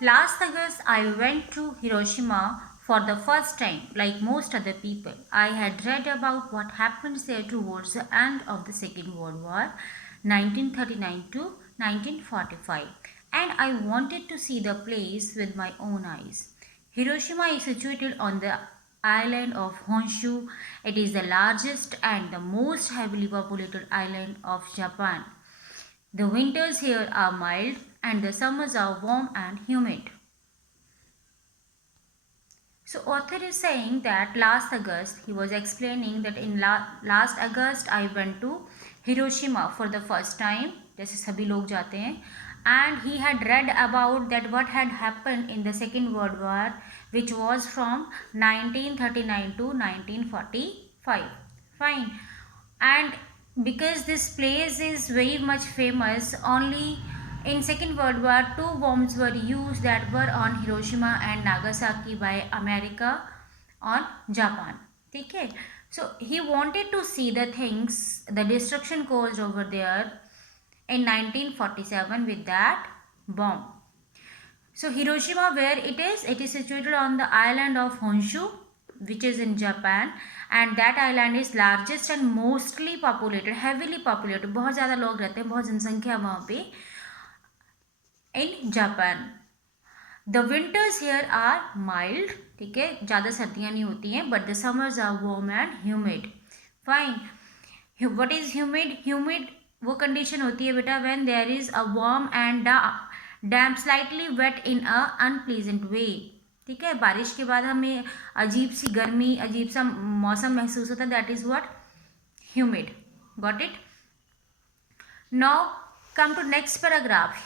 Last August, I went to Hiroshima for the first time, like most other people. I had read about what happened there towards the end of the Second World War, 1939 to 1945, and I wanted to see the place with my own eyes. Hiroshima is situated on the island of Honshu. It is the largest and the most heavily populated island of Japan. The winters here are mild and the summers are warm and humid. So author is saying that last August, he was explaining that in last August I went to Hiroshima for the first time, जैसे सभी लोग जाते हैं, and he had read about that what had happened in the Second World War, which was from 1939 to 1945. Fine. And because this place is very much famous, only in Second World War, two bombs were used that were on Hiroshima and Nagasaki by America on Japan. Okay, so he wanted to see the things, the destruction caused over there in 1947 with that bomb. So Hiroshima, where it is situated on the island of Honshu, which is in Japan, and that island is largest and mostly populated, heavily populated. बहुत ज़्यादा लोग रहते हैं, बहुत जनसंख्या वहाँ पे in Japan. The winters here are mild, ठीक है, ज़्यादा सर्दियाँ नहीं होती हैं, but the summers are warm and humid. Fine. What is humid? Humid वो condition होती है बेटा when there is a warm and damp, slightly wet in a unpleasant way. ठीक है, बारिश के बाद हमें अजीब सी गर्मी, अजीब सा मौसम महसूस होता है. That is what humid. Got it? Now come to next paragraph.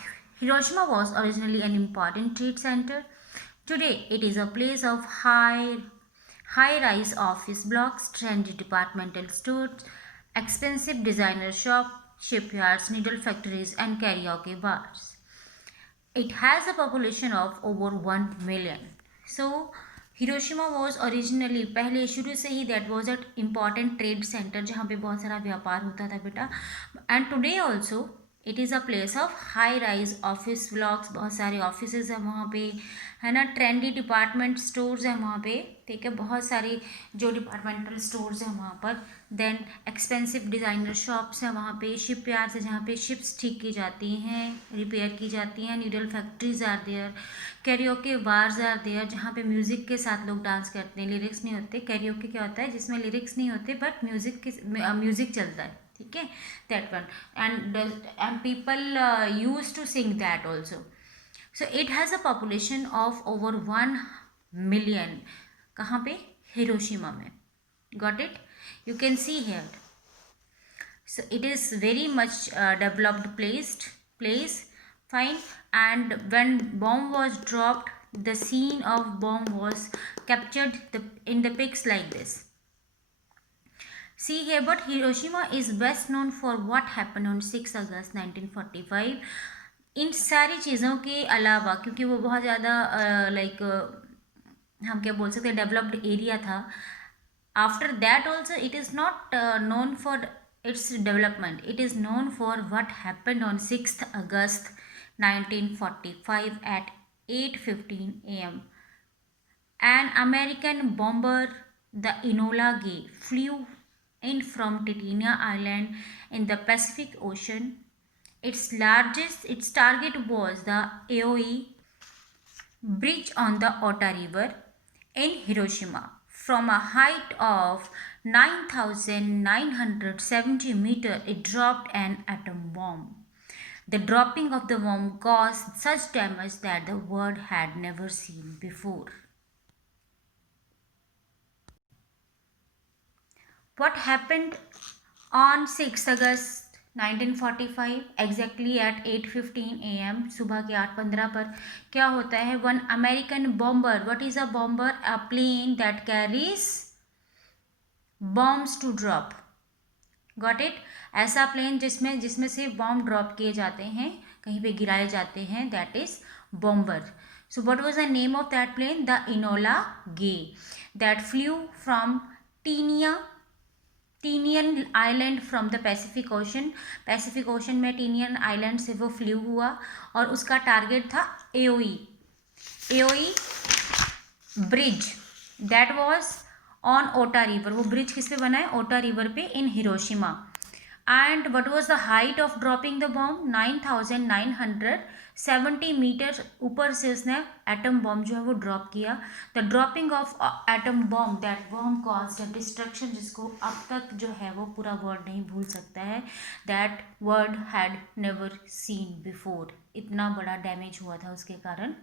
Hiroshima was originally an important trade center. Today it is a place of high-rise office blocks, trendy departmental stores, expensive designer shop, shipyards, needle factories, and karaoke bars. It has a population of over 1 million. So Hiroshima was originally पहले शुरू से ही that was a important trade centre जहाँ पे बहुत सारा व्यापार होता था बेटा. And today also it is a place of high rise office blocks, बहुत सारे ऑफिस हैं वहाँ पे, है ना. ट्रेंडी डिपार्टमेंट स्टोर्स हैं वहाँ पे, ठीक है, बहुत सारे जो डिपार्टमेंटल स्टोर्स हैं वहाँ पर. देन एक्सपेंसिव डिज़ाइनर शॉप्स हैं वहाँ पे, शिप यार्ड्स हैं जहाँ पे शिप्स ठीक की जाती हैं, रिपेयर की जाती हैं, needle factories are there, karaoke bars are there जहाँ पे म्यूज़िक के साथ लोग डांस करते हैं, लिरिक्स नहीं होते. कैरियोके क्या होता है जिसमें लिरिक्स नहीं होते बट म्यूज़िक चलता है, ठीक है, that one. And people use to sing that also. So it has a population of over 1 million. कहाँ पे? हिरोशिमा में. Got it? You can see here. So it is very much developed place. Fine. And when bomb was dropped, the scene of bomb was captured in the pics like this. See here, but Hiroshima is best known for what happened on 6 August 1945. इन सारी चीज़ों के अलावा, क्योंकि वो बहुत ज़्यादा like हम क्या बोल सकते हैं, डेवलप्ड एरिया था. After that also it is not known for its development. It is known for what happened on 6th August 1945 at 8:15 am. An American bomber, the Enola Gay, flew in from Titania Island in the Pacific Ocean. Its target was the Aoi Bridge on the Ota River in Hiroshima. From a height of 9,970 meters, it dropped an atom bomb. The dropping of the bomb caused such damage that the world had never seen before. What happened on 6th August 1945 exactly at 8:15 am, सुबह के 8:15 पर क्या होता है? One American bomber. What is a bomber? A plane that carries bombs to drop. Got it? ऐसा plane जिसमें से bomb drop किए जाते हैं, कहीं पे गिराए जाते हैं, that is bomber. So what was the name of that plane? The Enola Gay, that flew from Tinian island from the Pacific ocean. Pacific ocean में टीनियन आइलैंड से वो फ्लू हुआ और उसका टारगेट था Aioi. Aioi bridge that was on Ota river, वो bridge किस पे बना है, ओटा रिवर पे in Hiroshima. And what was the height of dropping the bomb, 9,970 metre ऊपर से उसने एटम बॉम्ब जो है वो ड्रॉप किया। The dropping of atom bomb that bomb caused the destruction, जिसको अब तक जो है वो पूरा वर्ड नहीं भूल सकता है, that word had never seen before, इतना बड़ा डैमेज हुआ था उसके कारण